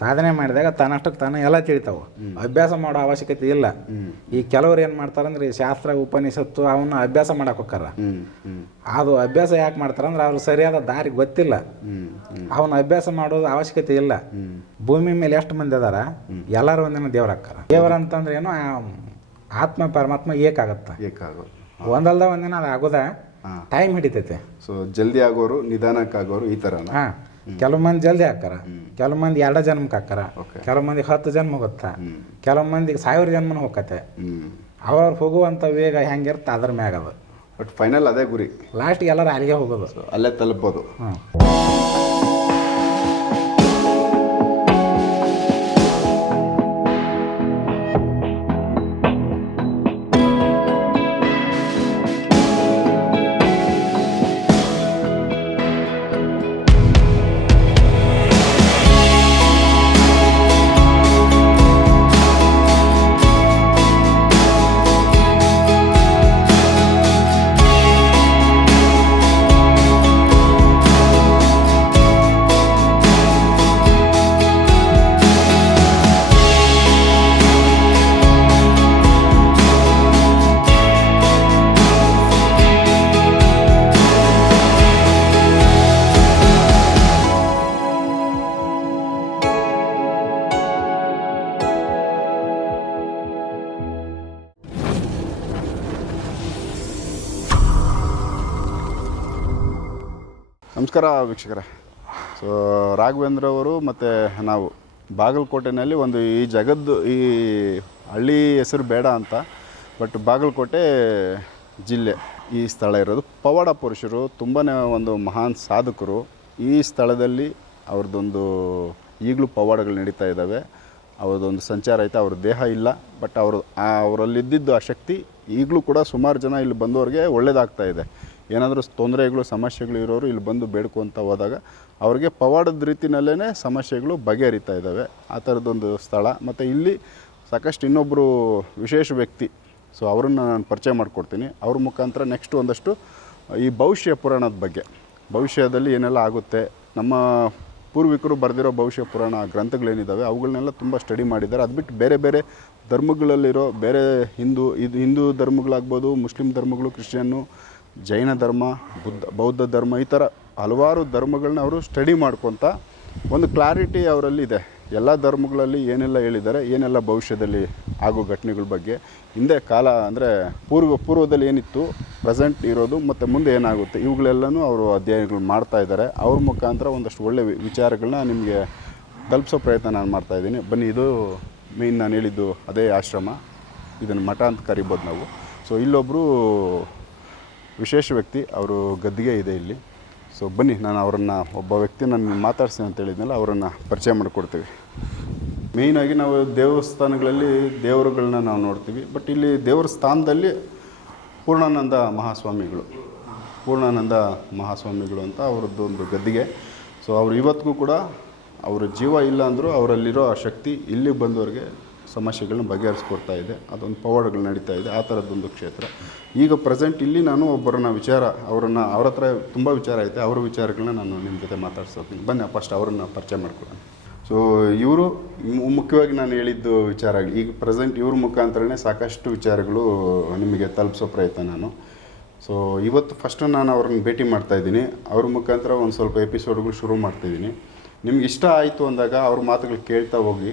ಸಾಧನೆ ಮಾಡಿದಾಗ ತಾನಷ್ಟಕ್ಕೆ ತಾನು ಎಲ್ಲ ತಿಳಿತಾವ. ಅಭ್ಯಾಸ ಮಾಡೋ ಅವಶ್ಯಕತೆ ಇಲ್ಲ. ಈ ಕೆಲವ್ರು ಏನು ಮಾಡ್ತಾರಂದ್ರೆ ಈ ಶಾಸ್ತ್ರ ಉಪನಿಷತ್ತು ಅವನ್ನ ಅಭ್ಯಾಸ ಮಾಡಕ್ಕೆ ಹೋಗ್ತಾರ ಅದು ಅಭ್ಯಾಸ ಯಾಕೆ ಮಾಡ್ತಾರಂದ್ರೆ ಅವ್ರಿಗೆ ಸರಿಯಾದ ದಾರಿ ಗೊತ್ತಿಲ್ಲ. ಅವನ ಅಭ್ಯಾಸ ಮಾಡೋದು ಅವಶ್ಯಕತೆ ಇಲ್ಲ. ಭೂಮಿ ಮೇಲೆ ಎಷ್ಟು ಮಂದಿ ಅದಾರ? ಎಲ್ಲರೂ ಒಂದಿನ ದೇವ್ರ ಹಾಕಾರ ದೇವ್ರ ಅಂತಂದ್ರೆ ಏನು ಆತ್ಮ ಪರಮಾತ್ಮ ಏಕಾಗತ್ತ ಒಂದಲ್ದ ಒಂದಿನ ಅದು ಆಗೋದ. ಟೈಮ್ ಹಿಡಿತೈತೆ. ಸೊ ಜಲ್ದಿ ಆಗೋರು ನಿಧಾನಕ್ಕಾಗೋರು ಈ ಥರನ ಹಾ. ಕೆಲವು ಮಂದಿ ಜಲ್ದಿ ಹಾಕಾರ ಕೆಲವು ಮಂದಿ ಎರಡ ಜನ್ಮಕ್ಕೆ ಹಾಕಾರ. ಕೆಲವು ಮಂದಿ ಹತ್ತು ಜನ್ಮ ಹೋಗುತ್ತೆ ಕೆಲವು ಮಂದಿಗೆ ಸಾವಿರ ಜನ್ಮನ ಹೋಗತ್ತೆ ಅವ್ರ ಹೋಗುವಂತ ಹೋಗುವಂಥ ವೇಗ ಹೆಂಗಿರುತ್ತೆ ಅದ್ರ ಮ್ಯಾಗ ಅದು ಬಟ್ ಫೈನಲ್ ಅದೇ ಗುರಿ. ಲಾಸ್ಟ್ಗೆ ಎಲ್ಲರೂ ಅಲ್ಲಿಗೆ ಹೋಗೋದು. ಅಲ್ಲೇ ತಲುಪೋದು ಹ್ಞೂ ನಮಸ್ಕಾರ ವೀಕ್ಷಕರೇ. ಸೊ ರಾಘವೇಂದ್ರ ಅವರು ಮತ್ತು ನಾವು ಬಾಗಲಕೋಟೆನಲ್ಲಿ ಒಂದು ಈ ಜಗದ್ದು, ಈ ಹಳ್ಳಿ ಹೆಸರು ಬೇಡ ಅಂತ, ಬಟ್ ಬಾಗಲಕೋಟೆ ಜಿಲ್ಲೆ ಈ ಸ್ಥಳ ಇರೋದು. ಪವಾಡ ಪುರುಷರು ತುಂಬಾ ಒಂದು ಮಹಾನ್ ಸಾಧಕರು. ಈ ಸ್ಥಳದಲ್ಲಿ ಅವ್ರದ್ದೊಂದು ಈಗಲೂ ಪವಾಡಗಳು ನಡೀತಾ ಇದ್ದಾವೆ. ಅವ್ರದ್ದೊಂದು ಸಂಚಾರ ಐತೆ, ಅವ್ರ ದೇಹ ಇಲ್ಲ, ಬಟ್ ಅವರು ಅವರಲ್ಲಿದ್ದಿದ್ದು ಆ ಶಕ್ತಿ ಈಗಲೂ ಕೂಡ ಸುಮಾರು ಜನ ಇಲ್ಲಿ ಬಂದವ್ರಿಗೆ ಒಳ್ಳೆಯದಾಗ್ತಾ ಇದೆ. ಏನಾದರೂ ತೊಂದರೆಗಳು, ಸಮಸ್ಯೆಗಳು ಇರೋರು ಇಲ್ಲಿ ಬಂದು ಬೇಡ್ಕೊಂತ ಹೋದಾಗ ಅವ್ರಿಗೆ ಪವಾಡದ ರೀತಿಯಲ್ಲೇ ಸಮಸ್ಯೆಗಳು ಬಗೆಹರಿತಾ ಇದ್ದಾವೆ. ಆ ಥರದ್ದೊಂದು ಸ್ಥಳ. ಮತ್ತು ಇಲ್ಲಿ ಸಾಕಷ್ಟು ಇನ್ನೊಬ್ಬರು ವಿಶೇಷ ವ್ಯಕ್ತಿ, ಸೊ ಅವ್ರನ್ನ ನಾನು ಪರಿಚಯ ಮಾಡಿಕೊಡ್ತೀನಿ. ಅವ್ರ ಮುಖಾಂತರ ನೆಕ್ಸ್ಟ್ ಒಂದಷ್ಟು, ಈ ಭವಿಷ್ಯ ಪುರಾಣದ ಬಗ್ಗೆ. ಭವಿಷ್ಯದಲ್ಲಿ ಏನೆಲ್ಲ ಆಗುತ್ತೆ? ನಮ್ಮ ಪೂರ್ವಿಕರು ಬರೆದಿರೋ ಭವಿಷ್ಯ ಪುರಾಣ ಗ್ರಂಥಗಳೇನಿದ್ದಾವೆ ಅವುಗಳನ್ನೆಲ್ಲ ತುಂಬ ಸ್ಟಡಿ ಮಾಡಿದ್ದಾರೆ. ಅದು ಬಿಟ್ಟು ಬೇರೆ ಬೇರೆ ಧರ್ಮಗಳಲ್ಲಿರೋ, ಬೇರೆ ಹಿಂದೂ, ಇದು ಹಿಂದೂ ಧರ್ಮಗಳಾಗ್ಬೋದು, ಮುಸ್ಲಿಂ ಧರ್ಮಗಳು, ಕ್ರಿಶ್ಚಿಯನ್ನು ಜೈನ ಧರ್ಮ, ಬುದ್ಧ, ಬೌದ್ಧ ಧರ್ಮ ಈ ಥರ ಹಲವಾರು ಧರ್ಮಗಳನ್ನ ಅವರು ಸ್ಟಡಿ ಮಾಡ್ಕೊತ ಒಂದು ಕ್ಲಾರಿಟಿ ಅವರಲ್ಲಿ ಇದೆ ಎಲ್ಲ ಧರ್ಮಗಳಲ್ಲಿ ಏನೆಲ್ಲ ಹೇಳಿದ್ದಾರೆ, ಏನೆಲ್ಲ ಭವಿಷ್ಯದಲ್ಲಿ ಆಗೋ ಘಟನೆಗಳ ಬಗ್ಗೆ. ಹಿಂದೆ ಕಾಲ ಅಂದರೆ ಪೂರ್ವ, ಪೂರ್ವದಲ್ಲಿ ಏನಿತ್ತು ಪ್ರೆಸೆಂಟ್ ಇರೋದು, ಮತ್ತು ಮುಂದೆ ಏನಾಗುತ್ತೆ, ಇವುಗಳೆಲ್ಲನೂ ಅವರು ಅಧ್ಯಯನಗಳು ಮಾಡ್ತಾ ಇದ್ದಾರೆ. ಅವ್ರ ಮುಖಾಂತರ ಒಂದಷ್ಟು ಒಳ್ಳೆ ವಿ- ವಿಚಾರಗಳನ್ನ ನಿಮಗೆ ತಲುಪಿಸೋ ಪ್ರಯತ್ನ ನಾನು ಮಾಡ್ತಾ ಇದ್ದೀನಿ. ಬನ್ನಿ, ಇದು ಮೇನ್ ನಾನು ಹೇಳಿದ್ದು ಅದೇ ಆಶ್ರಮ. ಇದನ್ನು ಮಠ ಅಂತ ಕರಿಬೋದು ನಾವು. ಸೊ ಇಲ್ಲೊಬ್ಬರು ವಿಶೇಷ ವ್ಯಕ್ತಿ, ಅವರು ಗದ್ದಿಗೆ ಇದೆ ಇಲ್ಲಿ. ಸೊ ಬನ್ನಿ, ನಾನು ಅವರನ್ನು, ಒಬ್ಬ ವ್ಯಕ್ತಿ ನಾನು ಮಾತಾಡ್ತೀನಿ ಅಂತ ಹೇಳಿದ್ನಲ್ಲ, ಅವರನ್ನು ಪರಿಚಯ ಮಾಡಿಕೊಡ್ತೀವಿ. ಮೇಯ್ನಾಗಿ ನಾವು ದೇವಸ್ಥಾನಗಳಲ್ಲಿ ದೇವರುಗಳನ್ನ ನಾವು ನೋಡ್ತೀವಿ. ಬಟ್ ಇಲ್ಲಿ ದೇವರ ಸ್ಥಾನದಲ್ಲಿ ಪೂರ್ಣಾನಂದ ಮಹಾಸ್ವಾಮಿಗಳು. ಪೂರ್ಣಾನಂದ ಮಹಾಸ್ವಾಮಿಗಳು ಅಂತ ಅವರದ್ದು ಒಂದು ಗದ್ದಿಗೆ. ಸೊ ಅವರು ಇವತ್ತಿಗೂ ಕೂಡ, ಅವರ ಜೀವ ಇಲ್ಲ ಅಂದರೂ ಅವರಲ್ಲಿರೋ ಆ ಶಕ್ತಿ ಇಲ್ಲಿ ಬಂದವರಿಗೆ ಸಮಸ್ಯೆಗಳನ್ನ ಬಗೆಹರಿಸ್ಕೊಡ್ತಾ ಇದೆ, ಅದೊಂದು ಪವಾಡಗಳು ನಡೀತಾ ಇದೆ, ಆ ಥರದ್ದೊಂದು ಕ್ಷೇತ್ರ. ಈಗ ಪ್ರೆಸೆಂಟ್ ಇಲ್ಲಿ ನಾನು ಒಬ್ಬರನ್ನ ವಿಚಾರ, ಅವರನ್ನು, ಅವ್ರ ಹತ್ರ ತುಂಬ ವಿಚಾರ ಐತೆ, ಅವರ ವಿಚಾರಗಳನ್ನ ನಾನು ನಿಮ್ಮ ಜೊತೆ ಮಾತಾಡ್ಸೋತೀನಿ. ಬನ್ನಿ ಫಸ್ಟ್ ಅವರನ್ನು ಪರಿಚಯ ಮಾಡ್ಕೊಡೋಣ. ಸೊ ಇವರು ಮುಖ್ಯವಾಗಿ ನಾನು ಹೇಳಿದ್ದು ವಿಚಾರ ಈಗ ಪ್ರೆಸೆಂಟ್ ಇವ್ರ ಮುಖಾಂತರನೇ ಸಾಕಷ್ಟು ವಿಚಾರಗಳು ನಿಮಗೆ ತಲುಪಿಸೋ ಪ್ರಯತ್ನ ನಾನು. ಸೊ ಇವತ್ತು ಫಸ್ಟ್ ನಾನು ಅವ್ರನ್ನ ಭೇಟಿ ಮಾಡ್ತಾ ಇದ್ದೀನಿ. ಅವ್ರ ಮುಖಾಂತರ ಒಂದು ಸ್ವಲ್ಪ ಎಪಿಸೋಡ್ಗಳು ಶುರು ಮಾಡ್ತಿದ್ದೀನಿ ನಿಮ್ಗೆ ಇಷ್ಟ ಆಯಿತು ಅಂದಾಗ ಅವ್ರ ಮಾತುಗಳು ಕೇಳ್ತಾ ಹೋಗಿ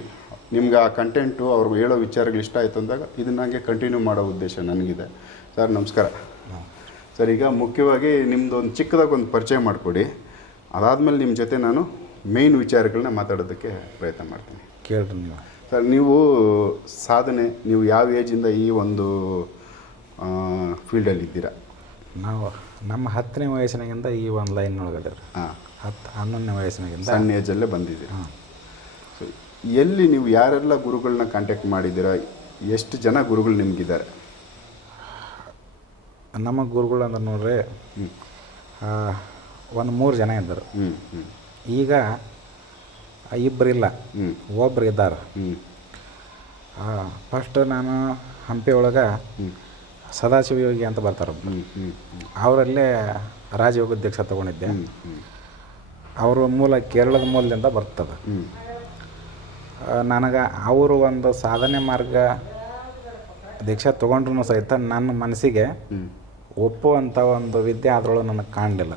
ನಿಮ್ಗೆ ಆ ಕಂಟೆಂಟು ಅವ್ರಿಗೆ ಹೇಳೋ ವಿಚಾರಗಳು ಇಷ್ಟ ಆಯಿತು ಅಂದಾಗ ಇದನ್ನ ಹಾಗೆ ಕಂಟಿನ್ಯೂ ಮಾಡೋ ಉದ್ದೇಶ ನನಗಿದೆ. ಸರ್ ನಮಸ್ಕಾರ. ಸರ್ ಈಗ ಮುಖ್ಯವಾಗಿ ನಿಮ್ಮದು ಒಂದು ಚಿಕ್ಕದಾಗಿ ಒಂದು ಪರಿಚಯ ಮಾಡಿಕೊಡಿ. ಅದಾದಮೇಲೆ ನಿಮ್ಮ ಜೊತೆ ನಾನು ಮೇಯ್ನ್ ವಿಚಾರಗಳನ್ನ ಮಾತಾಡೋದಕ್ಕೆ ಪ್ರಯತ್ನ ಮಾಡ್ತೀನಿ. ಕೇಳ್ರಿ ನೀವು. ಸರ್ ನೀವು ಸಾಧನೆ ನೀವು ಯಾವ ಏಜಿಂದ ಈ ಒಂದು ಫೀಲ್ಡಲ್ಲಿ ಇದ್ದೀರಾ? ನಾವು ನಮ್ಮ ಹತ್ತನೇ ವಯಸ್ಸಿನಾಗಿಂದ ಈ ಒಂದು ಲೈನ್ ಒಳಗಡೆ ಹಾಂ. ಹತ್ತು ಹನ್ನೊಂದನೇ ವಯಸ್ಸಿನಾಗಿಂದ ಸಣ್ಣ ಏಜಲ್ಲೇ ಬಂದಿದ್ದೀರಾ. ಹಾಂ. ಎಲ್ಲಿ ನೀವು ಯಾರೆಲ್ಲ ಗುರುಗಳನ್ನ ಕಾಂಟ್ಯಾಕ್ಟ್ ಮಾಡಿದ್ದೀರಾ? ಎಷ್ಟು ಜನ ಗುರುಗಳು ನಿಮಗಿದ್ದಾರೆ? ನಮ್ಮ ಗುರುಗಳು ಅಂದ್ರೆ ನೋಡ್ರಿ ಒಂದು ಮೂರು ಜನ ಇದ್ದರು. ಹ್ಞೂ ಹ್ಞೂ ಈಗ ಇಬ್ಬರಿಲ್ಲ ಹ್ಞೂ ಒಬ್ರು ಇದ್ದಾರೆ. ಹ್ಞೂ ಫಸ್ಟ್ ನಾನು ಹಂಪಿ ಒಳಗೆ ಸದಾಶಿವ ಯೋಗಿ ಅಂತ ಬರ್ತಾರೆ ಅವರಲ್ಲೇ ರಾಜಯೋಗ ದೀಕ್ಷೆ ತಗೊಂಡಿದ್ದೆ. ಅವರು ಮೂಲ ಕೇರಳದ ಮೂಲದಿಂದ ಬರ್ತದೆ. ಹ್ಞೂ ನನಗೆ ಅವರು ಒಂದು ಸಾಧನೆ ಮಾರ್ಗ ದೀಕ್ಷಾ ತೊಗೊಂಡ್ರು ಸಹಿತ ನನ್ನ ಮನಸ್ಸಿಗೆ ಒಪ್ಪುವಂಥ ಒಂದು ವಿದ್ಯೆ ಅದರೊಳಗೆ ನನಗೆ ಕಾಣಲಿಲ್ಲ.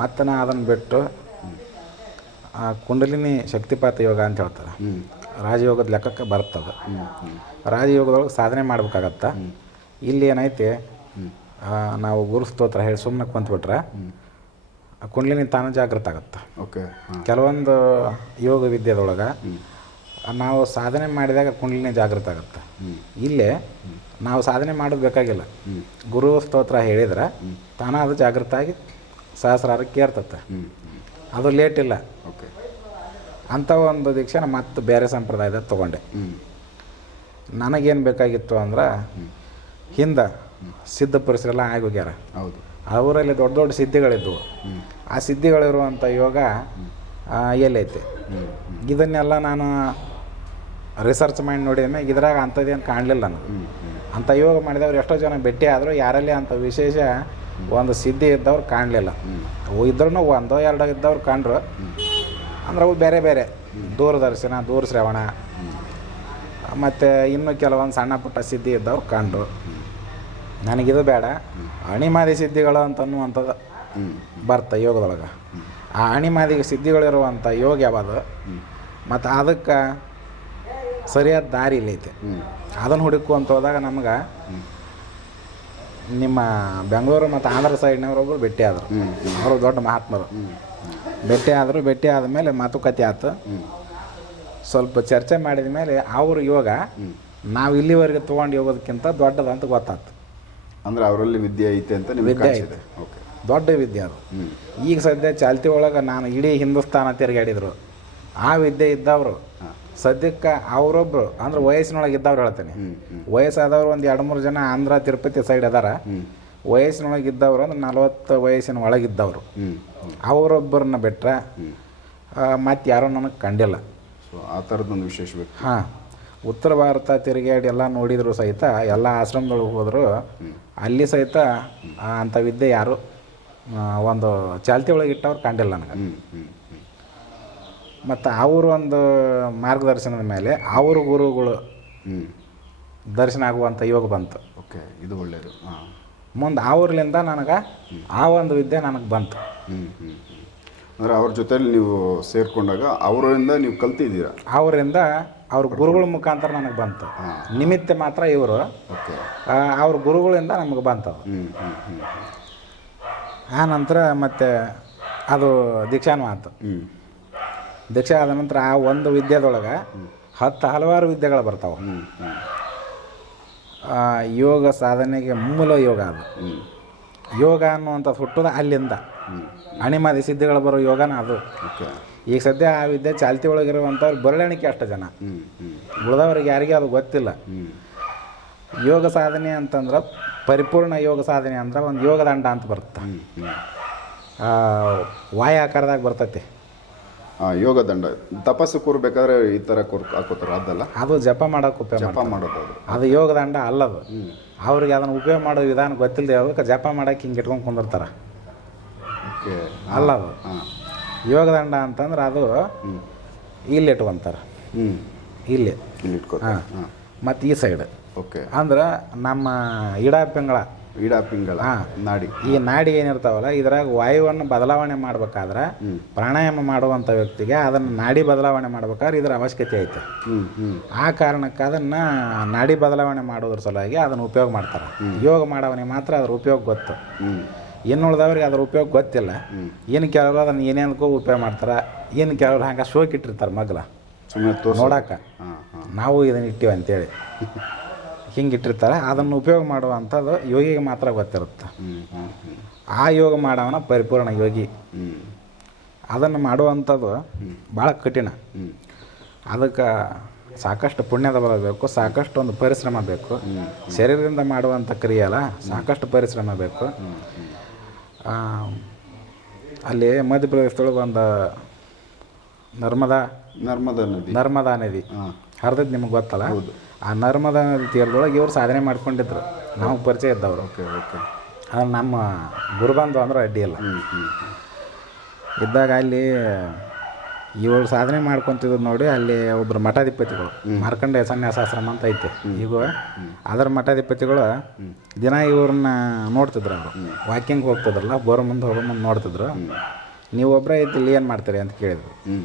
ಮತ್ತು ನಾನು ಅದನ್ನು ಬಿಟ್ಟು ಆ ಕುಂಡಲಿನಿ ಶಕ್ತಿಪಾತ ಯೋಗ ಅಂತ ಹೇಳ್ತಾರೆ. ರಾಜಯೋಗದ ಲೆಕ್ಕಕ್ಕೆ ಬರ್ತದೆ. ರಾಜಯೋಗದೊಳಗೆ ಸಾಧನೆ ಮಾಡ್ಬೇಕಾಗತ್ತ. ಇಲ್ಲಿ ಏನೈತಿ? ನಾವು ಗುರು ಸ್ತೋತ್ರ ಹೇಳಿ ಸುಮ್ಮನೆ ಕುಂತ್ಬಿಟ್ರೆ ಕುಂಡಲಿನಿ ತಾನು ಜಾಗೃತ ಆಗತ್ತೆ. ಓಕೆ ಕೆಲವೊಂದು ಯೋಗ ವಿದ್ಯೆದೊಳಗೆ ನಾವು ಸಾಧನೆ ಮಾಡಿದಾಗ ಕುಂಡಲಿನಿ ಜಾಗೃತ ಆಗುತ್ತೆ. ಇಲ್ಲೇ ನಾವು ಸಾಧನೆ ಮಾಡೋದು ಬೇಕಾಗಿಲ್ಲ. ಗುರು ಸ್ತೋತ್ರ ಹೇಳಿದ್ರೆ ತಾನ ಅದು ಜಾಗೃತ ಆಗಿ ಸಹಸ್ರಾರಕ್ಕೆ ಏರ್ತತೆ ಅದು ಲೇಟ್ ಇಲ್ಲ. ಓಕೆ. ಅಂಥ ಒಂದು ದೀಕ್ಷೆನ ಮತ್ತೆ ಬೇರೆ ಸಂಪ್ರದಾಯದ ತೊಗೊಂಡೆ. ಹ್ಞೂ ನನಗೇನು ಬೇಕಾಗಿತ್ತು ಅಂದ್ರೆ ಹಿಂದೆ ಸಿದ್ಧ ಪುರುಷರೆಲ್ಲ ಆಗಿ ಹೋಗ್ಯಾರ ಹೌದು. ಅವರಲ್ಲಿ ದೊಡ್ಡ ದೊಡ್ಡ ಸಿದ್ಧಿಗಳಿದ್ವು. ಆ ಸಿದ್ಧಿಗಳಿರುವಂಥ ಯೋಗ ಎಲ್ಲೈತೆ. ಹ್ಞೂ ಇದನ್ನೆಲ್ಲ ನಾನು ರಿಸರ್ಚ್ ಮಾಡಿ ನೋಡಿದ ಮೇಲೆ ಇದ್ರಾಗ ಅಂಥದ್ದೇನು ಕಾಣಲಿಲ್ಲ ನಾನು. ಅಂಥ ಯೋಗ ಮಾಡಿದವ್ರು ಎಷ್ಟೋ ಜನ ಭೇಟಿ ಆದರೂ ಯಾರಲ್ಲಿ ಅಂಥ ವಿಶೇಷ ಒಂದು ಸಿದ್ಧಿ ಇದ್ದವ್ರು ಕಾಣಲಿಲ್ಲ. ಅವು ಇದ್ರೂ ಒಂದೋ ಎರಡೋ ಇದ್ದವ್ರು ಕಂಡ್ರು. ಅಂದ್ರೆ ಅವು ಬೇರೆ ಬೇರೆ. ದೂರದರ್ಶನ ದೂರ ಶ್ರವಣ. ಮತ್ತು ಇನ್ನೂ ಕೆಲವೊಂದು ಸಣ್ಣ ಪುಟ್ಟ ಸಿದ್ಧಿ ಇದ್ದವ್ರು ಕಂಡ್ರು. ನನಗಿದು ಬೇಡ. ಅಣಿಮಾದಿ ಸಿದ್ಧಿಗಳು ಅಂತ ಅನ್ನುವಂಥದ್ದು ಹ್ಞೂ ಬರ್ತ ಯೋಗದೊಳಗೆ. ಆ ಅಣಿಮಾದಿಗೆ ಸಿದ್ಧಿಗಳಿರುವಂಥ ಯೋಗ ಯಾವುದು? ಮತ್ತು ಅದಕ್ಕೆ ಸರಿಯಾದ ದಾರಿ ಇಲ್ಲೈತೆ ಅದನ್ನು ಅದನ್ನು ಹುಡುಕುವಂತ ಹೋದಾಗ ನಮ್ಗೆ ನಿಮ್ಮ ಬೆಂಗಳೂರು ಮತ್ತು ಆಂಧ್ರ ಸೈಡ್ನವರೊಬ್ಬರು ಭೇಟಿ ಆದರು. ಅವರು ದೊಡ್ಡ ಮಹಾತ್ಮರು. ಭೇಟಿ ಆದರು ಭೇಟಿ ಆದಮೇಲೆ ಮಾತುಕತೆ ಆಯ್ತು ಸ್ವಲ್ಪ ಚರ್ಚೆ ಮಾಡಿದ ಮೇಲೆ ಅವರು ಯೋಗ ನಾವು ಇಲ್ಲಿವರೆಗೆ ತೊಗೊಂಡು ಹೋಗೋದಕ್ಕಿಂತ ದೊಡ್ಡದಂತ ಗೊತ್ತಾಯ್ತು ಅಂದ್ರೆ ಅವರಲ್ಲಿ ವಿದ್ಯೆ ಐತೆ ಅಂತ ವಿದ್ಯೆ ಐತೆ. ಓಕೆ. ದೊಡ್ಡ ವಿದ್ಯೆ ಅದು. ಈಗ ಸದ್ಯ ಚಾಲ್ತಿ ಒಳಗೆ ನಾನು ಇಡೀ ಹಿಂದೂಸ್ತಾನ ತಿರುಗಾಡಿದ್ರು. ಆ ವಿದ್ಯೆ ಇದ್ದವರು ಸದ್ಯಕ್ಕೆ ಅವರೊಬ್ಬರು ಅಂದ್ರೆ ವಯಸ್ಸಿನೊಳಗೆ ಇದ್ದವ್ರು ಹೇಳ್ತೇನೆ. ವಯಸ್ಸಾದವ್ರು ಒಂದು ಎರಡು ಮೂರು ಜನ ಆಂಧ್ರ ತಿರುಪತಿ ಸೈಡ್ ಅದಾರ. ವಯಸ್ಸಿನೊಳಗೆ ಇದ್ದವ್ರು ಅಂದ್ರೆ ನಲ್ವತ್ತು ವಯಸ್ಸಿನ ಒಳಗಿದ್ದವರು. ಅವರೊಬ್ಬರನ್ನ ಬಿಟ್ಟರೆ ಮತ್ತೆ ಯಾರೋ ನನಗೆ ಕಂಡಿಲ್ಲ. ಸೊ ಆ ಥರದ್ದೊಂದು ವಿಶೇಷ ವ್ಯಕ್ತಿ. ಹಾಂ. ಉತ್ತರ ಭಾರತ ತಿರುಗಾಡಿ ಎಲ್ಲ ನೋಡಿದ್ರು ಸಹಿತ ಎಲ್ಲ ಆಶ್ರಮದೊಳಗೆ ಹೋದರು. ಅಲ್ಲಿ ಸಹಿತ ಅಂಥ ವಿದ್ಯೆ ಯಾರು ಒಂದು ಚಾಲ್ತಿ ಒಳಗೆ ಇಟ್ಟವ್ರು ಕಂಡಿಲ್ಲ ನನಗೆ. ಮತ್ತು ಅವರು ಒಂದು ಮಾರ್ಗದರ್ಶನದ ಮೇಲೆ ಅವ್ರ ಗುರುಗಳು ಹ್ಞೂ ದರ್ಶನ ಆಗುವಂಥ ಯೋಗ ಬಂತು. ಓಕೆ ಇದು ಒಳ್ಳೆಯದು ಹಾಂ. ಮುಂದೆ ಅವ್ರಲಿಂದ ನನಗೆ ಆ ಒಂದು ವಿದ್ಯೆ ನನಗೆ ಬಂತು. ಹ್ಞೂ ಹ್ಞೂ ಹ್ಞೂ ಅಂದರೆ ಅವ್ರ ಜೊತೆಲಿ ನೀವು ಸೇರಿಕೊಂಡಾಗ ಅವರಿಂದ ನೀವು ಕಲ್ತಿದ್ದೀರಾ? ಅವರಿಂದ ಅವ್ರ ಗುರುಗಳ ಮುಖಾಂತರ ನನಗೆ ಬಂತು. ನಿಮಿತ್ತ ಮಾತ್ರ ಇವರು. ಓಕೆ. ಅವ್ರ ಗುರುಗಳಿಂದ ನಮಗೆ ಬಂತು ಹ್ಞೂ ಹ್ಞೂ ಹ್ಞೂ ಆ ನಂತರ ಮತ್ತೆ ಅದು ದೀಕ್ಷಾನು ಆಯ್ತು ಹ್ಞೂ ದೀಕ್ಷಾ ಆದ ನಂತರ ಆ ಒಂದು ವಿದ್ಯೆದೊಳಗೆ ಹತ್ತು ಹಲವಾರು ವಿದ್ಯೆಗಳು ಬರ್ತಾವೆ. ಯೋಗ ಸಾಧನೆಗೆ ಮೂಲ ಯೋಗ ಅದು. ಯೋಗ ಅನ್ನುವಂಥದ್ದು ಹುಟ್ಟೋದು ಅಲ್ಲಿಂದ. ಅಣಿಮಾದಿ ಸಿದ್ಧಿಗಳು ಬರೋ ಯೋಗನ ಅದು. ಈಗ ಸದ್ಯ ಆ ವಿದ್ಯೆ ಚಾಲ್ತಿ ಒಳಗಿರುವಂಥವ್ರು ಬರಳೆಣಿಕೆ ಅಷ್ಟು ಜನ. ಉಳಿದವ್ರಿಗೆ ಯಾರಿಗೆ ಅದು ಗೊತ್ತಿಲ್ಲ. ಯೋಗ ಸಾಧನೆ ಅಂತಂದ್ರೆ ಪರಿಪೂರ್ಣ ಯೋಗ ಸಾಧನೆ ಅಂದ್ರೆ ಒಂದು ಯೋಗದಂಡ ಅಂತ ಬರುತ್ತೆ. ಹ್ಞೂ ಬರ್ತತಿ ಆ, ವಾಯ ಆಕಾರದಾಗ ಬರ್ತೈತಿ. ಯೋಗ ದಂಡ. ತಪಸ್ಸು ಕೂರ್ಬೇಕಾದ್ರೆ ಈ ಥರ ಕೂರ್ ಹಾಕೋತಾರೆ ಅದಲ್ಲ. ಅದು ಜಪ ಮಾಡೋಕೆ ಉಪಯೋಗ ಜಪ ಮಾಡೋದು ಅದು ಅದು. ಯೋಗದಂಡ ಅಲ್ಲದು ಅವ್ರಿಗೆ ಅದನ್ನು ಉಪಯೋಗ ಮಾಡೋ ವಿಧಾನ ಗೊತ್ತಿಲ್ಲದೆ ಅದಕ್ಕೆ ಜಪ ಮಾಡಕ್ಕೆ ಹಿಂಗೆ ಇಟ್ಕೊಂಡು ಕುಂದಿರ್ತಾರೆ. ಓಕೆ. ಅಲ್ಲ ಅದು. ಯೋಗದಂಡ ಅಂತಂದ್ರೆ ಅದು ಇಲ್ಲಿ ಇಟ್ಕೊಂತಾರೆ. ಹ್ಞೂ ಇಲ್ಲಿ. ಇಲ್ಲಿ ಇಟ್ಕೊ ಹಾಂ. ಮತ್ತು ಈ ಸೈಡ್. ಓಕೆ. ಅಂದ್ರೆ ನಮ್ಮ ಇಡಾ ಪಿಂಗಳ ಈಡ ಪಿಂಗಳ. ಹಾಂ. ನಾಡಿ. ಈ ನಾಡಿ ಏನಿರ್ತಾವಲ್ಲ ಇದ್ರಾಗ ವಾಯುವನ್ನು ಬದಲಾವಣೆ ಮಾಡ್ಬೇಕಾದ್ರೆ ಪ್ರಾಣಾಯಾಮ ಮಾಡುವಂಥ ವ್ಯಕ್ತಿಗೆ ಅದನ್ನು ನಾಡಿ ಬದಲಾವಣೆ ಮಾಡ್ಬೇಕಾದ್ರೆ ಇದರ ಅವಶ್ಯಕತೆ ಐತೆ. ಆ ಕಾರಣಕ್ಕೆ ಅದನ್ನು ನಾಡಿ ಬದಲಾವಣೆ ಮಾಡೋದ್ರ ಸಲುವಾಗಿ ಅದನ್ನು ಉಪಯೋಗ ಮಾಡ್ತಾರೆ. ಯೋಗ ಮಾಡೋವನಿಗೆ ಮಾತ್ರ ಅದ್ರ ಉಪಯೋಗ ಗೊತ್ತು. ಇನ್ನು ಉಳಿದವ್ರಿಗೆ ಅದ್ರ ಉಪಯೋಗ ಗೊತ್ತಿಲ್ಲ. ಏನು ಕೆಲವರು ಅದನ್ನ ಏನೇನಕ್ಕೂ ಉಪಯೋಗ ಮಾಡ್ತಾರೆ. ಏನು ಕೆಲವ್ರು ಹಂಗೆ ಶೋಕಿಟ್ಟಿರ್ತಾರೆ ಮಗ್ಲ. ನೋಡಾಕ. ನಾವು ಇದನ್ನ ಇಟ್ಟಿವಿ ಅಂತೇಳಿ. ಹಿಂಗೆ ಇಟ್ಟಿರ್ತಾರೆ ಅದನ್ನು ಉಪಯೋಗ ಮಾಡುವಂಥದ್ದು ಯೋಗಿಗೆ ಮಾತ್ರ ಗೊತ್ತಿರುತ್ತೆ. ಆ ಯೋಗ ಮಾಡೋವನ ಪರಿಪೂರ್ಣ ಯೋಗಿ. ಅದನ್ನು ಮಾಡುವಂಥದ್ದು ಭಾಳ ಕಠಿಣ. ಅದಕ್ಕೆ ಸಾಕಷ್ಟು ಪುಣ್ಯದ ಬಲ ಬೇಕು ಸಾಕಷ್ಟು ಒಂದು ಪರಿಶ್ರಮ ಬೇಕು. ಶರೀರದಿಂದ ಮಾಡುವಂಥ ಕ್ರಿಯೆ ಅಲ್ಲ ಸಾಕಷ್ಟು ಪರಿಶ್ರಮ ಬೇಕು. ಅಲ್ಲಿ ಮಧ್ಯಪ್ರದೇಶದೊಳಗೆ ಒಂದು ನರ್ಮದಾ ನರ್ಮದಾ ನದಿ. ನರ್ಮದಾ ನದಿ. ಹರಿದದ್ದು ನಿಮಗೆ ಗೊತ್ತಲ್ಲ? ಆ ನರ್ಮದಾ ನದಿ ತೀರದೊಳಗೆ ಇವ್ರು ಸಾಧನೆ ಮಾಡ್ಕೊಂಡಿದ್ರು. ನಾವು ಪರಿಚಯ ಇದ್ದವ್ರು. ಓಕೆ ಓಕೆ ಅದು ನಮ್ಮ ಗುರುಬಂಧು ಅಂದ್ರೆ ಅಡ್ಡಿ ಇಲ್ಲ. ಹ್ಞೂ ಇದ್ದಾಗ ಅಲ್ಲಿ ಇವರು ಸಾಧನೆ ಮಾಡ್ಕೊತಿದ್ರು ನೋಡಿ ಅಲ್ಲಿ ಒಬ್ಬರು ಮಠಾಧಿಪತಿಗಳು ಮಾರ್ಕಂಡ ಸನ್ಯಾಸಾಶ್ರಮ ಅಂತ ಐತೆ. ಈಗ ಅದರ ಮಠಾಧಿಪತಿಗಳು ದಿನ ಇವ್ರನ್ನ ನೋಡ್ತಿದ್ರು ಅವರು. ವಾಕಿಂಗ್ ಹೋಗ್ತಿದ್ರಲ್ಲ ಬೋರ್ ಮುಂದೆ ಹೋಗೋ ಮುಂದೆ ನೋಡ್ತಿದ್ರು. ನೀವು ಒಬ್ಬರೇ ಇದ್ದು ಇಲ್ಲಿ ಏನು ಮಾಡ್ತೀರಿ ಅಂತ ಕೇಳಿದ್ರು. ಹ್ಞೂ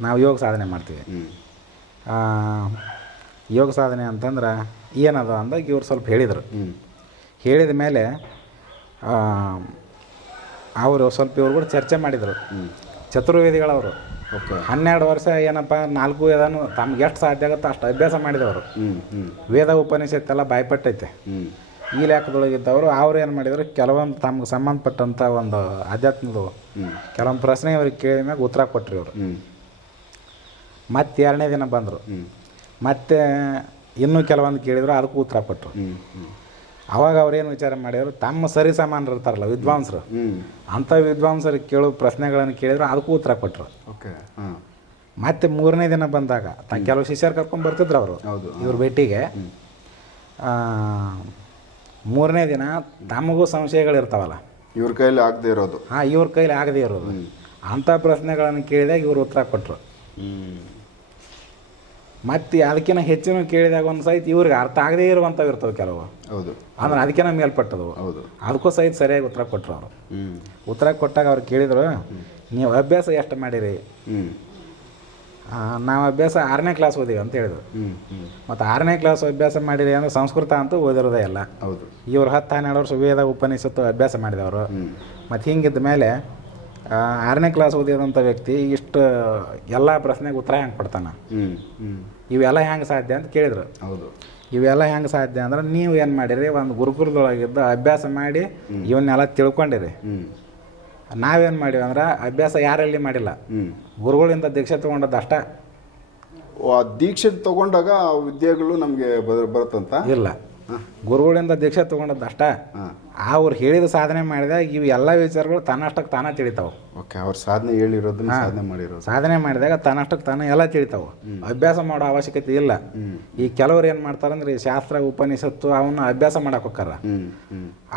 ನಾವು ಯೋಗ ಸಾಧನೆ ಮಾಡ್ತೀವಿ. ಯೋಗ ಸಾಧನೆ ಅಂತಂದ್ರೆ ಏನದ ಅಂದಾಗ ಇವ್ರು ಸ್ವಲ್ಪ ಹೇಳಿದರು. ಹ್ಞೂ ಹೇಳಿದ ಮೇಲೆ ಅವರು ಸ್ವಲ್ಪ ಇವ್ರು ಕೂಡ ಚರ್ಚೆ ಮಾಡಿದರು. ಚತುರ್ವೇದಿಗಳವರು. ಓಕೆ. ಹನ್ನೆರಡು ವರ್ಷ ಏನಪ್ಪ ನಾಲ್ಕು ವೇದನು ತಮ್ಗೆ ಎಷ್ಟು ಸಾಧ್ಯ ಆಗುತ್ತೋ ಅಷ್ಟು ಅಭ್ಯಾಸ ಮಾಡಿದವರು. ಹ್ಞೂ ಹ್ಞೂ ವೇದ ಉಪನಿಷತ್ತೆಲ್ಲ ಭಯಪಟ್ಟೈತೆ ಹ್ಞೂ ಈ ಲೆಕ್ಕದೊಳಗಿದ್ದವರು ಅವ್ರು ಏನು ಮಾಡಿದ್ರು ಕೆಲವೊಂದು ತಮ್ಗೆ ಸಂಬಂಧಪಟ್ಟಂಥ ಒಂದು ಆಧ್ಯಾತ್ಮದ ಕೆಲವೊಂದು ಪ್ರಶ್ನೆ ಅವ್ರಿಗೆ ಕೇಳಿದ ಮ್ಯಾಗ ಉತ್ತರ ಕೊಟ್ರಿ ಅವರು ಹ್ಞೂ ಮತ್ತೆ ಎರಡನೇ ದಿನ ಬಂದರು. ಹ್ಞೂ ಮತ್ತೆ ಇನ್ನೂ ಕೆಲವೊಂದು ಕೇಳಿದ್ರು ಅದಕ್ಕೂ ಉತ್ತರ ಕೊಟ್ಟರು. ಅವಾಗ ಅವ್ರೇನು ವಿಚಾರ ಮಾಡಿದ್ರು ತಮ್ಮ ಸರಿ ಸಮಾನರು ಇರ್ತಾರಲ್ಲ ವಿದ್ವಾಂಸರು ಅಂಥ ವಿದ್ವಾಂಸರು ಕೇಳೋ ಪ್ರಶ್ನೆಗಳನ್ನು ಕೇಳಿದ್ರು ಅದಕ್ಕೂ ಉತ್ತರ ಕೊಟ್ಟರು. ಓಕೆ ಮತ್ತೆ ಮೂರನೇ ದಿನ ಬಂದಾಗ ತ ಕೆಲವು ಶಿಷ್ಯರು ಕರ್ಕೊಂಡು ಬರ್ತಿದ್ರು ಅವರು ಹೌದು ಇವ್ರ ಭೇಟಿಗೆ. ಮೂರನೇ ದಿನ ತಮಗೂ ಸಂಶಯಗಳಿರ್ತಾವಲ್ಲ ಇವ್ರ ಕೈಲಿ ಆಗದೆ ಇರೋದು. ಹಾಂ ಇವ್ರ ಕೈಲಿ ಆಗದೇ ಇರೋದು. ಅಂಥ ಪ್ರಶ್ನೆಗಳನ್ನು ಕೇಳಿದಾಗ ಇವರು ಉತ್ತರ ಕೊಟ್ಟರು ಮತ್ತು ಅದಕ್ಕಿಂತ ಹೆಚ್ಚಿನ ಕೇಳಿದಾಗ ಒಂದು ಸಹಿತ ಇವ್ರಿಗೆ ಅರ್ಥ ಆಗದೇ ಇರುವಂಥವು ಇರ್ತವೆ ಕೆಲವು. ಹೌದು. ಅಂದ್ರೆ ಅದಕ್ಕಿಂತ ಮೇಲ್ಪಟ್ಟದವು. ಹೌದು. ಅದಕ್ಕೂ ಸಹಿತ ಸರಿಯಾಗಿ ಉತ್ತರ ಕೊಟ್ಟರು ಅವರು. ಉತ್ತರ ಕೊಟ್ಟಾಗ ಅವ್ರು ಕೇಳಿದ್ರು ನೀವು ಅಭ್ಯಾಸ ಎಷ್ಟು ಮಾಡಿರಿ? ನಾವು ಅಭ್ಯಾಸ ಆರನೇ ಕ್ಲಾಸ್ ಓದಿವಿ ಅಂತ ಹೇಳಿದ್ರು. ಮತ್ತು ಆರನೇ ಕ್ಲಾಸ್ ಅಭ್ಯಾಸ ಮಾಡಿರಿ ಅಂದ್ರೆ ಸಂಸ್ಕೃತ ಅಂತೂ ಓದಿರೋದೇ ಇಲ್ಲ. ಹೌದು. ಇವ್ರು ಹತ್ತು ಹನ್ನೆರಡು ವರ್ಷ ವೇದ ಉಪನಿಷತ್ತು ಅಭ್ಯಾಸ ಮಾಡಿದವರು. ಮತ್ತೆ ಹಿಂಗಿದ್ದ ಮೇಲೆ ಆರನೇ ಕ್ಲಾಸ್ ಓದಿದಂಥ ವ್ಯಕ್ತಿ ಇಷ್ಟು ಎಲ್ಲ ಪ್ರಶ್ನೆಗೆ ಉತ್ತರ ಹೆಂಗೆ ಕೊಡ್ತಾನೆ? ಇವೆಲ್ಲ ಹೆಂಗೆ ಸಾಧ್ಯ ಅಂತ ಕೇಳಿದ್ರು. ಹೌದು. ಇವೆಲ್ಲ ಹೆಂಗೆ ಸಾಧ್ಯ ಅಂದ್ರೆ ನೀವು ಏನು ಮಾಡಿರಿ? ಒಂದು ಗುರುಕುಲದೊಳಗಿದ್ದು ಅಭ್ಯಾಸ ಮಾಡಿ ಇವನ್ನೆಲ್ಲ ತಿಳ್ಕೊಂಡಿರಿ. ನಾವೇನು ಮಾಡಿವಿ ಅಂದ್ರೆ ಅಭ್ಯಾಸ ಯಾರಲ್ಲಿ ಮಾಡಿಲ್ಲ. ಗುರುಗಳಿಂದ ದೀಕ್ಷೆ ತಗೊಂಡದ್ದು ಅಷ್ಟ. ದೀಕ್ಷೆ ತಗೊಂಡಾಗ ಆ ವಿದ್ಯೆಗಳು ನಮಗೆ ಬರುತ್ತಂತ? ಇಲ್ಲ. ಗುರುಗಳಿಂದ ದೀಕ್ಷೆ ತೊಗೊಂಡದ್ದು ಅಷ್ಟೇ. ಆ ಅವ್ರು ಹೇಳಿದ ಸಾಧನೆ ಮಾಡಿದಾಗ ಇವು ಎಲ್ಲ ವಿಚಾರಗಳು ತನ್ನಷ್ಟಕ್ಕೆ ತಾನೇ ತಿಳಿತಾವೆ. ಓಕೆ ಅವ್ರ ಸಾಧನೆ ಹೇಳಿರೋದನ್ನ ಸಾಧನೆ ಮಾಡಿರೋ ಸಾಧನೆ ಮಾಡಿದಾಗ ತನ್ನಷ್ಟಕ್ಕೆ ತಾನೇ ಎಲ್ಲ ತಿಳಿತಾವೆ. ಅಭ್ಯಾಸ ಮಾಡೋ ಅವಶ್ಯಕತೆ ಇಲ್ಲ. ಈ ಕೆಲವ್ರು ಏನು ಮಾಡ್ತಾರಂದ್ರೆ ಈ ಶಾಸ್ತ್ರ ಉಪನಿಷತ್ತು ಅವನ್ನ ಅಭ್ಯಾಸ ಮಾಡಕ್ಕೆ ಹೋಗ್ತಾರ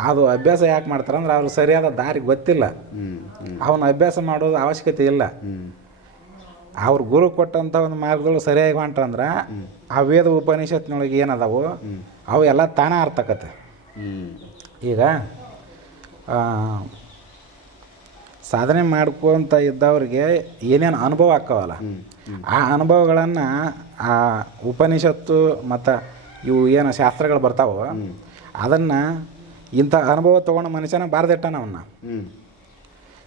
ಅದು ಅಭ್ಯಾಸ ಯಾಕೆ ಮಾಡ್ತಾರಂದ್ರೆ ಅವ್ರಿಗೆ ಸರಿಯಾದ ದಾರಿ ಗೊತ್ತಿಲ್ಲ. ಅವನ ಅಭ್ಯಾಸ ಮಾಡೋದು ಅವಶ್ಯಕತೆ ಇಲ್ಲ. ಅವ್ರ ಗುರು ಕೊಟ್ಟಂಥ ಒಂದು ಮಾರ್ಗಗಳು ಸರಿಯಾಗಿ ಹೊಂಟ್ರಂದ್ರೆ ಆ ವೇದ ಉಪನಿಷತ್ನೊಳಗೆ ಏನದಾವು ಅವು ಎಲ್ಲ ತಾನೇ ಅರ್ಥಕತ್ತೆ ಈಗ ಸಾಧನೆ ಮಾಡ್ಕೊಂತ ಇದ್ದವ್ರಿಗೆ ಏನೇನು ಅನುಭವ ಆಕ್ಕವಲ್ಲ? ಆ ಅನುಭವಗಳನ್ನು ಆ ಉಪನಿಷತ್ತು ಮತ್ತು ಇವು ಏನು ಶಾಸ್ತ್ರಗಳು ಬರ್ತಾವೋ ಅದನ್ನು ಇಂಥ ಅನುಭವ ತೊಗೊಂಡ ಮನುಷ್ಯನ ಬಾರ್ದಿಟ್ಟಾನ ಅವನ್ನ ಹ್ಞೂ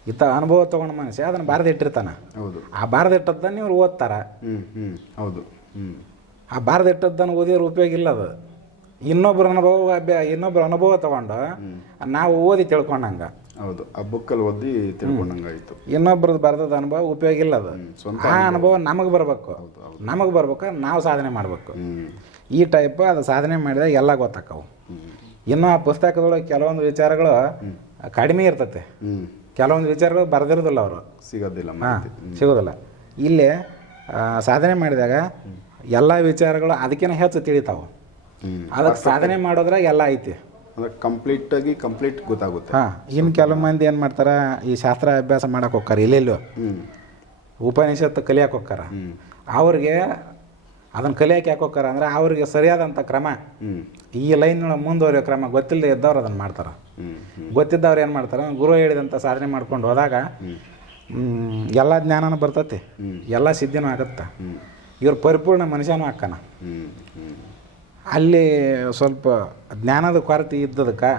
ಇಂಥ ಅನುಭವ ತೊಗೊಂಡ ಮನುಷ್ಯ ಅದನ್ನು ಬಾರ್ದಿಟ್ಟಿರ್ತಾನೆ. ಹೌದು. ಆ ಬಾರ್ದಿಟ್ಟದ್ದನ್ನು ಇವ್ರು ಓದ್ತಾರೆ. ಹ್ಞೂ ಹ್ಞೂ ಹೌದು. ಹ್ಞೂ ಆ ಬಾರ್ದಿಟ್ಟದ್ದನ್ನು ಓದಿದ್ರೆ ಉಪಯೋಗ ಇಲ್ಲ ಅದು. ಇನ್ನೊಬ್ಬರ ಅನುಭವ ಇನ್ನೊಬ್ಬರ ಅನುಭವ ತಗೊಂಡು ನಾವು ಓದಿ ತಿಳ್ಕೊಂಡಂಗೆ. ಹೌದು ಆ ಬುಕ್ಕಲ್ಲಿ ಓದಿ ತಿಳ್ಕೊಂಡಂಗಾಯ್ತು. ಇನ್ನೊಬ್ರದ್ದು ಬರೆದದ ಅನುಭವ ಉಪಯೋಗ ಇಲ್ಲ ಅದು ಸ್ವಂತ ಆ ಅನುಭವ. ನಮಗೆ ಬರಬೇಕು. ನಮಗೆ ಬರ್ಬೇಕು ನಾವು ಸಾಧನೆ ಮಾಡಬೇಕು. ಈ ಟೈಪ್ ಅದು ಸಾಧನೆ ಮಾಡಿದಾಗ ಎಲ್ಲ ಗೊತ್ತಾಕ್ಕವು ಇನ್ನು ಆ ಪುಸ್ತಕದೊಳಗೆ ಕೆಲವೊಂದು ವಿಚಾರಗಳು ಕಡಿಮೆ ಇರ್ತತೆ. ಕೆಲವೊಂದು ವಿಚಾರಗಳು ಬರೆದಿರೋದಿಲ್ಲ ಅವರು. ಸಿಗೋದಿಲ್ಲ ಸಿಗೋದಿಲ್ಲ. ಇಲ್ಲಿ ಸಾಧನೆ ಮಾಡಿದಾಗ ಎಲ್ಲ ವಿಚಾರಗಳು ಅದಕ್ಕಿಂತ ಹೆಚ್ಚು ತಿಳಿತಾವೆ. ಅದಕ್ಕೆ ಸಾಧನೆ ಮಾಡೋದ್ರಾಗ ಎಲ್ಲ ಐತಿ. ಅಂದ್ರೆ ಕಂಪ್ಲೀಟಾಗಿ ಕಂಪ್ಲೀಟ್ ಗೊತ್ತಾಗುತ್ತೆ. ಹಾಂ ಇನ್ನು ಕೆಲವು ಮಂದಿ ಏನು ಮಾಡ್ತಾರೆ ಈ ಶಾಸ್ತ್ರ ಅಭ್ಯಾಸ ಮಾಡಕ್ಕೆ ಹೋಗ್ತಾರೆ ಇಲ್ಲೆಲ್ಲೋ ಉಪನಿಷತ್ತು ಕಲಿಯಕ್ಕೆ ಹೋಗ್ತಾರೆ. ಅವ್ರಿಗೆ ಅದನ್ನು ಕಲಿಯಕ್ಕೆ ಯಾಕೆ ಹೋಗ್ತಾರ ಅಂದ್ರೆ ಅವ್ರಿಗೆ ಸರಿಯಾದಂಥ ಕ್ರಮ. ಈ ಒಳಗೆ ಮುಂದುವರಿಯೋ ಕ್ರಮ ಗೊತ್ತಿಲ್ಲದೆ ಇದ್ದವ್ರು ಅದನ್ನು ಮಾಡ್ತಾರೆ. ಗೊತ್ತಿದ್ದವ್ರು ಏನು ಮಾಡ್ತಾರೆ ಗುರು ಹೇಳಿದಂಥ ಸಾಧನೆ ಮಾಡ್ಕೊಂಡು ಹೋದಾಗ ಎಲ್ಲ ಜ್ಞಾನನೂ ಬರ್ತತಿ. ಎಲ್ಲ ಸಿದ್ಧಿನೂ ಆಗುತ್ತೆ. ಇವ್ರ ಪರಿಪೂರ್ಣ ಮನುಷ್ಯನೂ ಹ್ಞೂ ಅಲ್ಲಿ ಸ್ವಲ್ಪ ಜ್ಞಾನದ ಕೊರತೆ ಇದ್ದದಕ್ಕೆ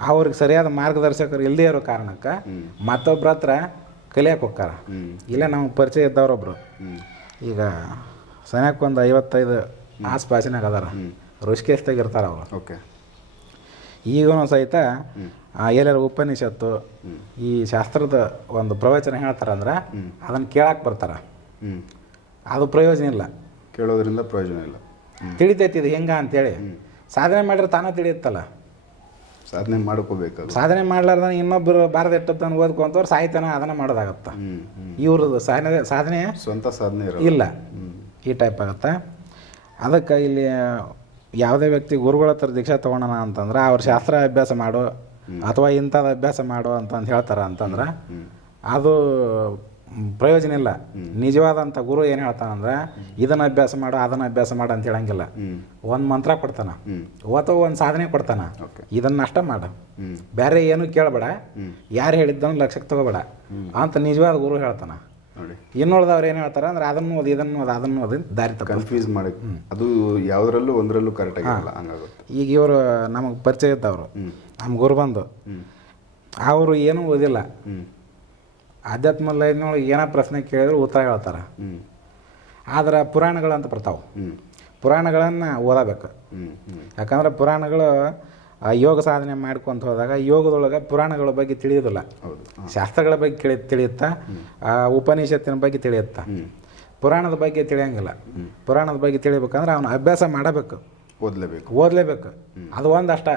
ಅವ್ರಿಗೆ ಸರಿಯಾದ ಮಾರ್ಗದರ್ಶಕರು ಇಲ್ಲದೇ ಇರೋ ಕಾರಣಕ್ಕೆ ಮತ್ತೊಬ್ಬರ ಹತ್ರ ಕಲಿಯಕ್ಕೆ ಹೋಗ್ತಾರ. ಇಲ್ಲ ನಮ್ಗೆ ಪರಿಚಯ ಇದ್ದವ್ರೊಬ್ರು. ಈಗ ಸನ್ಯಾಕ್ ಒಂದು ಐವತ್ತೈದು ಆಸ್ಪಾಸಿನಾಗ ಅದಾರ. ಋಷಿಕೇಶ್ದಾಗ ಇರ್ತಾರ ಅವರು. ಓಕೆ. ಈಗನೂ ಸಹಿತ ಎಲ್ಲರ ಉಪನಿಷತ್ತು ಈ ಶಾಸ್ತ್ರದ ಒಂದು ಪ್ರವಚನ ಹೇಳ್ತಾರಂದ್ರೆ ಅದನ್ನು ಕೇಳಕ್ಕೆ ಬರ್ತಾರ. ಅದು ಪ್ರಯೋಜನ ಇಲ್ಲ. ಕೇಳೋದ್ರಿಂದ ಪ್ರಯೋಜನ ಇಲ್ಲ. ತಿಳಿತೈತಿ ಇದು ಹೆಂಗ ಅಂತೇಳಿ. ಸಾಧನೆ ಮಾಡಿದ್ರೆ ತಾನೇ ತಿಳಿಯುತ್ತಲ್ಲ. ಸಾಧನೆ ಮಾಡ್ಕೋಬೇಕು ಸಾಧನೆ ಮಾಡ್ಲಾರ್ದ ಇನ್ನೊಬ್ಬರು ಬಾರದ ಇಟ್ಟದ್ದನ್ನು ಓದ್ಕೊಂತವ್ರು ಸಾಹಿತ್ಯನ ಅದನ್ನ ಮಾಡೋದಾಗತ್ತ. ಇವ್ರದ್ದು ಸಾಧನೆ ಸಾಧನೆ ಸ್ವಂತ ಸಾಧನೆ ಇಲ್ಲ. ಈ ಟೈಪ್ ಆಗುತ್ತೆ. ಅದಕ್ಕೆ ಇಲ್ಲಿ ಯಾವುದೇ ವ್ಯಕ್ತಿ ಗುರುಗಳ ಹತ್ರ ದೀಕ್ಷಾ ತೊಗೊಳೋಣ ಅಂತಂದ್ರೆ ಅವ್ರ ಶಾಸ್ತ್ರ ಅಭ್ಯಾಸ ಮಾಡು ಅಥವಾ ಇಂಥದ್ದು ಅಭ್ಯಾಸ ಮಾಡು ಅಂತಂದು ಹೇಳ್ತಾರ ಅಂತಂದ್ರೆ ಅದು ಪ್ರಯೋಜನ ಇಲ್ಲ. ನಿಜವಾದಂಥ ಗುರು ಏನು ಹೇಳ್ತಾನಂದ್ರೆ ಇದನ್ನ ಅಭ್ಯಾಸ ಮಾಡು ಅದನ್ನ ಅಭ್ಯಾಸ ಮಾಡು ಅಂತ ಹೇಳಂಗಿಲ್ಲ. ಒಂದು ಮಂತ್ರ ಕೊಡ್ತಾನ. ಅಥವಾ ಒಂದು ಸಾಧನೆ ಕೊಡ್ತಾನ. ಇದನ್ನ ಅಷ್ಟ ಮಾಡು. ಬೇರೆ ಏನು ಕೇಳಬೇಡ. ಯಾರು ಹೇಳಿದ್ದನ್ನು ಲಕ್ಷಕ್ಕೆ ತಗೋಬೇಡ. ಅಂತ ನಿಜವಾದ ಗುರು ಹೇಳ್ತಾನ. ನೋಡಿ. ಇನ್ನುಳಿದವ್ರು ಏನು ಹೇಳ್ತಾರೆ ಅಂದ್ರೆ ಅದನ್ನು ಅದು ಇದನ್ನು ಓದಿ ಅದನ್ನು ಓದಿ ದಾರಿ ತಗೋ ಕನ್ಫ್ಯೂಸ್ ಮಾಡಿ. ಅದು ಯಾವುದರಲ್ಲೂ ಒಂದರಲ್ಲೂ ಕರೆಕ್ಟ್ ಆಗಿಲ್ಲ ಹಂಗಾಗುತ್ತೆ. ಈಗ ಇವರು ನಮಗೆ ಪರಿಚಯ ಇದ್ದವರು. ನಮ್ಮ ಗುರು ಬಂದು. ಅವರು ಏನೂ ಓದಿಲ್ಲ. ಆಧ್ಯಾತ್ಮ ಲೈನ್ನೊಳಗೆ ಏನೋ ಪ್ರಶ್ನೆ ಕೇಳಿದ್ರು ಉತ್ತರ ಹೇಳ್ತಾರೆ. ಹ್ಞೂ ಆದ್ರೆ ಪುರಾಣಗಳಂತ ಬರ್ತಾವೆ. ಹ್ಞೂ ಪುರಾಣಗಳನ್ನು ಓದಬೇಕು. ಯಾಕಂದ್ರೆ ಪುರಾಣಗಳು ಯೋಗ ಸಾಧನೆ ಮಾಡ್ಕೊಂತ ಹೋದಾಗ ಯೋಗದೊಳಗೆ ಪುರಾಣಗಳ ಬಗ್ಗೆ ತಿಳಿಯೋದಿಲ್ಲ. ಹೌದು. ಶಾಸ್ತ್ರಗಳ ಬಗ್ಗೆ ತಿಳಿ ತಿಳಿಯುತ್ತಾ? ಉಪನಿಷತ್ತಿನ ಬಗ್ಗೆ ತಿಳಿಯುತ್ತಾ? ಪುರಾಣದ ಬಗ್ಗೆ ತಿಳಿಯಂಗಿಲ್ಲ. ಪುರಾಣದ ಬಗ್ಗೆ ತಿಳಿಬೇಕಂದ್ರೆ ಅವನು ಅಭ್ಯಾಸ ಮಾಡಬೇಕು. ಓದಲೇಬೇಕು. ಓದಲೇಬೇಕು. ಅದು ಒಂದಷ್ಟ.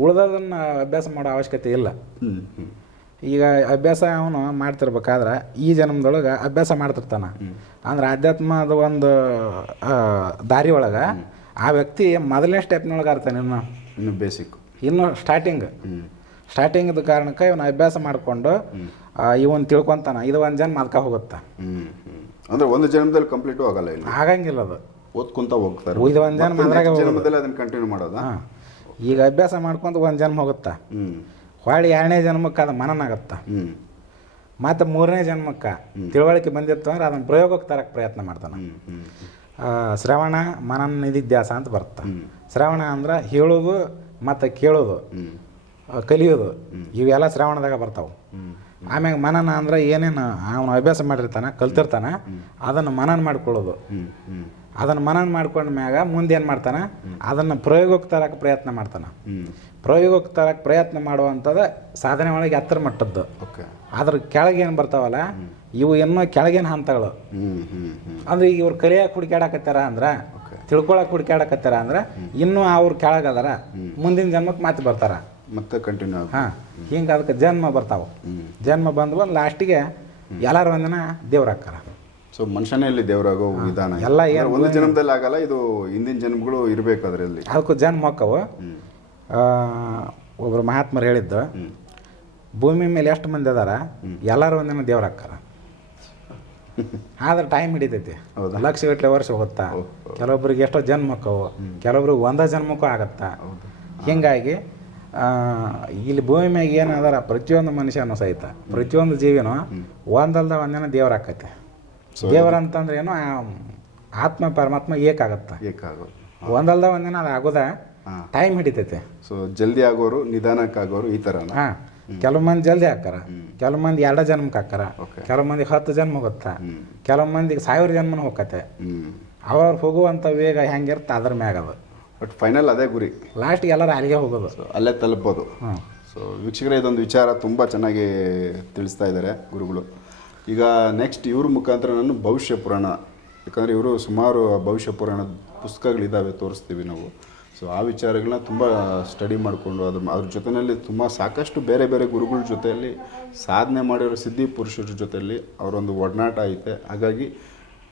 ಉಳ್ದದನ್ನು ಅಭ್ಯಾಸ ಮಾಡೋ ಅವಶ್ಯಕತೆ ಇಲ್ಲ. ಹ್ಞೂ ಈಗ ಅಭ್ಯಾಸ ಅವನು ಮಾಡ್ತಿರ್ಬೇಕಾದ್ರೆ ಈ ಜನ್ಮದೊಳಗೆ ಅಭ್ಯಾಸ ಮಾಡ್ತಿರ್ತಾನೆ. ಅಂದ್ರೆ ಆಧ್ಯಾತ್ಮದ ಒಂದು ದಾರಿ ಒಳಗೆ ಆ ವ್ಯಕ್ತಿ ಮೊದಲನೇ ಸ್ಟೆಪ್ನೊಳಗೆ ಇರ್ತಾನೆ ಇನ್ನು ಇನ್ನು ಬೇಸಿಕ್ ಇನ್ನು ಸ್ಟಾರ್ಟಿಂಗ್ ಸ್ಟಾರ್ಟಿಂಗ್ ಸ್ಟಾರ್ಟಿಂಗ್ದ ಕಾರಣಕ್ಕೆ ಇವನು ಅಭ್ಯಾಸ ಮಾಡಿಕೊಂಡು ಇವನ್ ತಿಳ್ಕೊತಾನ. ಇದು ಒಂದು ಜನ್ಮ ಅದಕ್ಕೆ ಹೋಗುತ್ತೆ. ಅಂದ್ರೆ ಒಂದು ಜನ್ಮದಲ್ಲಿ ಕಂಪ್ಲೀಟ್ ಆಗಲ್ಲ ಇಲ್ಲ ಆಗಂಗಿಲ್ಲ ಅದು. ಓದ್ಕೊಂತ ಹೋಗ್ತಾರೆ. ಇದು ಒಂದು ಜನ್ಮ ಅದನ್ನ ಕಂಟಿನ್ಯೂ ಮಾಡೋದಾ? ಈಗ ಅಭ್ಯಾಸ ಮಾಡ್ಕೊಂಡು ಒಂದು ಜನ್ಮ ಹೋಗುತ್ತಾ. ಹೊಳ್ಳಿ ಎರಡನೇ ಜನ್ಮಕ್ಕೆ ಅದು ಮನನ ಆಗತ್ತೆ. ಮತ್ತೆ ಮೂರನೇ ಜನ್ಮಕ್ಕೆ ತಿಳುವಳಿಕೆ ಬಂದಿತ್ತು ಅಂದ್ರೆ ಅದನ್ನು ಪ್ರಯೋಗಕ್ಕೆ ತರಕ್ಕೆ ಪ್ರಯತ್ನ ಮಾಡ್ತಾನೆ. ಶ್ರವಣ ಮನನ ನಿಧಿಧ್ಯಾಸ ಅಂತ ಬರುತ್ತೆ. ಶ್ರವಣ ಅಂದ್ರೆ ಹೇಳೋದು ಮತ್ತು ಕೇಳೋದು ಕಲಿಯೋದು. ಇವೆಲ್ಲ ಶ್ರವಣದಾಗ ಬರ್ತಾವೆ. ಆಮ್ಯಾಗ ಮನನ ಅಂದ್ರೆ ಏನೇನು ಅವನು ಅಭ್ಯಾಸ ಮಾಡಿರ್ತಾನೆ ಕಲ್ತಿರ್ತಾನೆ ಅದನ್ನು ಮನನ ಮಾಡ್ಕೊಳ್ಳೋದು. ಅದನ್ನು ಮನನ ಮಾಡ್ಕೊಂಡ ಮ್ಯಾಗ ಮುಂದೇನು ಏನು ಮಾಡ್ತಾನೆ? ಅದನ್ನು ಪ್ರಯೋಗಕ್ಕೆ ತರಕ್ಕೆ ಪ್ರಯತ್ನ ಮಾಡ್ತಾನೆ. ಪ್ರಯೋಗಕ್ಕೆ ತರಕ್ಕೆ ಪ್ರಯತ್ನ ಮಾಡುವಂಥದ್ದು ಸಾಧನೆ ಒಳಗೆ ಎತ್ತರ ಮಟ್ಟದ್ದು. ಓಕೆ. ಅದ್ರ ಕೆಳಗೇನು ಬರ್ತಾವಲ್ಲ ಇವು ಇನ್ನೂ ಕೆಳಗೇನು ಹಂತಗಳು. ಅಂದ್ರೆ ಈಗ ಇವ್ರು ಕಲಿಯಕ್ಕೆ ಹುಡುಕ್ಯಾಡಕತ್ತಾರ ಅಂದ್ರೆ ತಿಳ್ಕೊಳಕ್ ತಿಳ್ಕೊಳಕ್ಕೆ ಹುಡುಕ್ಯಾಡಕತ್ತಾರ ಅಂದ್ರೆ ಇನ್ನೂ ಅವ್ರು ಕೆಳಗದಾರ ಮುಂದಿನ ಜನ್ಮಕ್ಕೆ ಮತ್ತೆ ಬರ್ತಾರ. ಮತ್ತೆ ಕಂಟಿನ್ಯೂ ಹಾಂ ಹಿಂಗೆ ಅದಕ್ಕೆ ಜನ್ಮ ಬರ್ತಾವೆ. ಜನ್ಮ ಬಂದು ಬಂದು ಲಾಸ್ಟಿಗೆ ಎಲ್ಲರೂ ಒಂದಿನ ದೇವ್ರ ಹಾಕ್ಕಾರ ಸೊ ಮನುಷ್ಯನೇ ಇಲ್ಲಿ ದೇವರಾಗೋ ವಿಧಾನ ಎಲ್ಲ ಏನು ಒಂದು ಜನ್ಮದಲ್ಲಿ ಆಗಲ್ಲ ಇದು ಹಿಂದಿನ ಜನ್ಮಗಳು ಇರಬೇಕು ಅದರಲ್ಲಿ. ಅದಕ್ಕೂ ಜನ್ಮ ಆ, ಒಬ್ರು ಮಹಾತ್ಮರು ಹೇಳಿದ್ದು ಭೂಮಿ ಮೇಲೆ ಎಷ್ಟು ಮಂದಿ ಅದಾರ? ಎಲ್ಲರೂ ಒಂದಿನ ದೇವ್ರು ಹಾಕಾರ ಆದ್ರೆ ಟೈಮ್ ಹಿಡಿತೈತಿ. ಲಕ್ಷಗಟ್ಟಲೆ ಲಕ್ಷ ಗಟ್ಟಲೆ ವರ್ಷ ಹೋಗುತ್ತಾ? ಕೆಲವೊಬ್ರಿಗೆ ಎಷ್ಟೋ ಜನ್ಮ ಹೋಕ್ಕವು ಕೆಲವೊಬ್ರಿಗೆ ಒಂದ ಜನ್ಮಕ್ಕೂ ಆಗತ್ತಾ? ಹಿಂಗಾಗಿ ಇಲ್ಲಿ ಭೂಮಿ ಮ್ಯಾಗ ಏನಾದಾರ ಪ್ರತಿಯೊಂದು ಮನುಷ್ಯನೂ ಸಹಿತ ಪ್ರತಿಯೊಂದು ಜೀವಿನೂ ಒಂದಲ್ದ ಒಂದಿನ ದೇವ್ರ ಆಕೈತೆ. ದೇವ್ರ ಅಂತಂದ್ರೆ ಏನೋ ಆತ್ಮ ಪರಮಾತ್ಮ ಏಕಾಗತ್ತ. ಒಂದಲ್ದ ಒಂದಿನ ಅದು ಆಗೋದ ಟೈಮ್ ಹಿಡಿತೈತೆ. ಸೊ ಜಲ್ದಿ ಆಗೋರು ನಿಧಾನಕ್ಕಾಗೋರು ಈ ಥರ ಹಾ. ಕೆಲವು ಮಂದಿ ಜಲ್ದಿ ಹಾಕಾರ ಕೆಲವು ಮಂದಿ ಎರಡ ಜನ್ಮಕ್ಕೆ ಹಾಕಾರ ಕೆಲವು ಮಂದಿ ಹತ್ತು ಜನ್ಮ ಹೋಗುತ್ತಾ. ಕೆಲವು ಮಂದಿಗೆ ಸಾವಿರ ಜನ್ಮನ ಹೋಗತ್ತೆ. ಅವ್ರವ್ರು ಹೋಗುವಂತ ಹೋಗುವಂಥ ವೇಗ ಹೆಂಗಿರುತ್ತೆ ಅದ್ರ ಮ್ಯಾಗ ಅದು. ಬಟ್ ಫೈನಲ್ ಅದೇ ಗುರಿ. ಲಾಸ್ಟಿಗೆ ಎಲ್ಲರೂ ಅಲ್ಲಿಗೆ ಹೋಗೋದು. ಅಲ್ಲೇ ತಲುಪೋದು ಸೊ ವೀಕ್ಷಕರೇ ಇದೊಂದು ವಿಚಾರ ತುಂಬ ಚೆನ್ನಾಗಿ ತಿಳಿಸ್ತಾ ಇದ್ದಾರೆ ಗುರುಗಳು. ಈಗ ನೆಕ್ಸ್ಟ್ ಇವ್ರ ಮುಖಾಂತರ ನಾನು ಭವಿಷ್ಯ ಪುರಾಣ, ಯಾಕಂದರೆ ಇವರು ಸುಮಾರು ಭವಿಷ್ಯ ಪುರಾಣದ ಪುಸ್ತಕಗಳಿದ್ದಾವೆ ತೋರಿಸ್ತೀವಿ ನಾವು. ಸೊ ಆ ವಿಚಾರಗಳನ್ನ ತುಂಬ ಸ್ಟಡಿ ಮಾಡಿಕೊಂಡು ಅದ್ರ ಅದ್ರ ಜೊತೆಯಲ್ಲಿ ತುಂಬ ಸಾಕಷ್ಟು ಬೇರೆ ಬೇರೆ ಗುರುಗಳ ಜೊತೆಯಲ್ಲಿ, ಸಾಧನೆ ಮಾಡಿರೋ ಸಿದ್ಧಿ ಪುರುಷರ ಜೊತೆಯಲ್ಲಿ ಅವರೊಂದು ಒಡನಾಟ ಐತೆ. ಹಾಗಾಗಿ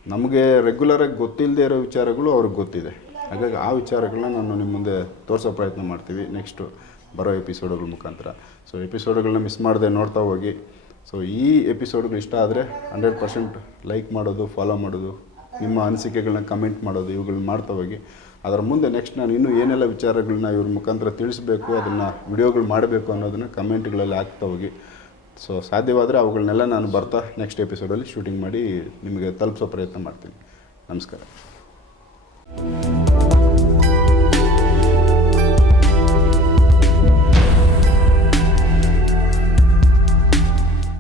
ನಮಗೆ ರೆಗ್ಯುಲರಾಗಿ ಗೊತ್ತಿಲ್ಲದೆ ಇರೋ ವಿಚಾರಗಳು ಅವ್ರಿಗೆ ಗೊತ್ತಿದೆ. ಹಾಗಾಗಿ ಆ ವಿಚಾರಗಳನ್ನ ನಾನು ನಿಮ್ಮ ಮುಂದೆ ತೋರಿಸೋ ಪ್ರಯತ್ನ ಮಾಡ್ತೀವಿ ನೆಕ್ಸ್ಟು ಬರೋ ಎಪಿಸೋಡ್ಗಳ ಮುಖಾಂತರ. ಸೊ ಎಪಿಸೋಡ್ಗಳನ್ನ ಮಿಸ್ ಮಾಡದೆ ನೋಡ್ತಾ ಹೋಗಿ. ಸೊ ಈ ಎಪಿಸೋಡ್ಗಳು ಇಷ್ಟ ಆದರೆ ಹಂಡ್ರೆಡ್ ಪರ್ಸೆಂಟ್ ಲೈಕ್ ಮಾಡೋದು ಫಾಲೋ ಮಾಡೋದು, ನಿಮ್ಮ ಅನಿಸಿಕೆಗಳನ್ನ ಕಮೆಂಟ್ ಮಾಡೋದು ಇವುಗಳನ್ನ ಮಾಡ್ತಾ ಹೋಗಿ. ಅದರ ಮುಂದೆ ನೆಕ್ಸ್ಟ್ ನಾನು ಇನ್ನೂ ಏನೆಲ್ಲ ವಿಚಾರಗಳನ್ನ ಇವ್ರ ಮುಖಾಂತರ ತಿಳಿಸಬೇಕು, ಅದನ್ನು ವಿಡಿಯೋಗಳು ಮಾಡಬೇಕು ಅನ್ನೋದನ್ನು ಕಮೆಂಟ್ಗಳಲ್ಲಿ ಹಾಕ್ತಾ ಹೋಗಿ. ಸೊ ಸಾಧ್ಯವಾದರೆ ಅವುಗಳನ್ನೆಲ್ಲ ನಾನು ಬರ್ತಾ ನೆಕ್ಸ್ಟ್ ಎಪಿಸೋಡಲ್ಲಿ ಶೂಟಿಂಗ್ ಮಾಡಿ ನಿಮಗೆ ತಲುಪಿಸೋ ಪ್ರಯತ್ನ ಮಾಡ್ತೀನಿ. ನಮಸ್ಕಾರ.